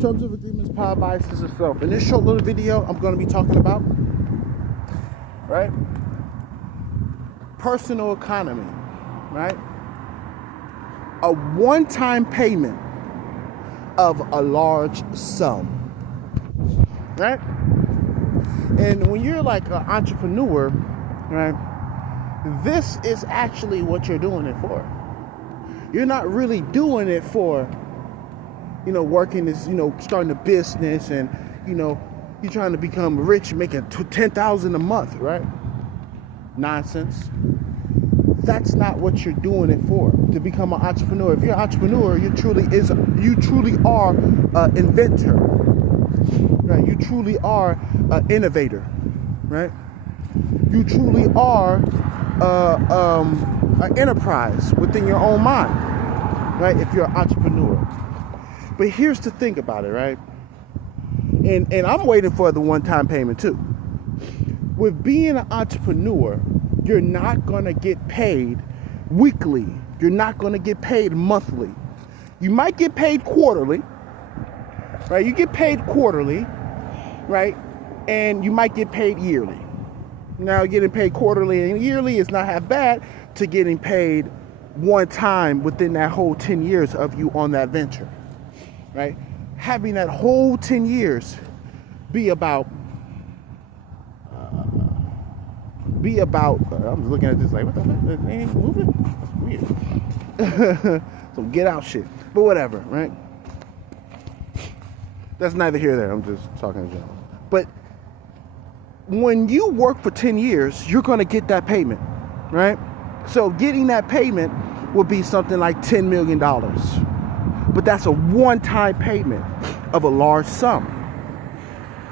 Terms of agreements, power biases itself. In this short little video, I'm going to be talking about, right, personal economy, right? A one-time payment of a large sum, right? And when you're like an entrepreneur, right, this is actually what you're doing it for. You're not really doing it for, working this, starting a business and, you're trying to become rich, making $10,000 a month, right? Nonsense. That's not what you're doing it for, to become an entrepreneur. If you're an entrepreneur, you truly are an inventor, right? You truly are an innovator, right? You truly are an enterprise within your own mind, right? If you're an entrepreneur. But here's the thing about it, right? And I'm waiting for the one-time payment too. With being an entrepreneur, you're not going to get paid weekly. You're not going to get paid monthly. You might get paid quarterly, right? You get paid quarterly, right? And you might get paid yearly. Now, getting paid quarterly and yearly is not half bad to getting paid one time within that whole 10 years of you on that venture, right? Having that whole 10 years be about, I'm looking at this like, what the fuck? They ain't moving? That's weird. Some get out shit. But whatever, right? That's neither here nor there. I'm just talking in general. But when you work for 10 years, you're going to get that payment, right? So getting that payment will be something like $10 million. But that's a one-time payment of a large sum.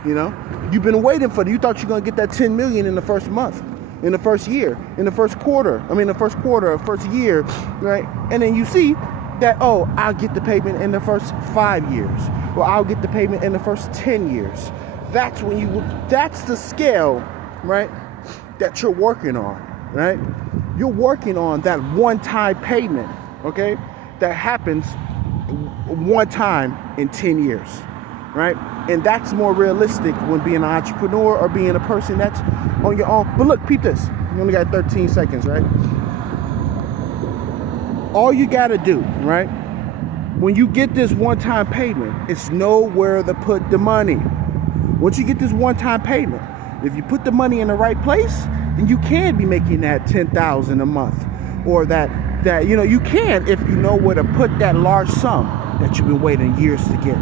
You've been waiting for it. You thought you were going to get that 10 million in the first month, in the first year, in the first quarter, first year, right? And then you see that, oh, I'll get the payment in the first 5 years, or I'll get the payment in the first 10 years. That's the scale, right, that you're working on, right? You're working on that one-time payment, okay, that happens one time in 10 years, right? And that's more realistic when being an entrepreneur or being a person that's on your own. But look, peep this. You only got 13 seconds, right? All you got to do, right, when you get this one-time payment, it's know where to put the money. Once you get this one-time payment, if you put the money in the right place, then you can be making that $10,000 a month, or that you can if you know where to put that large sum that you've been waiting years to get.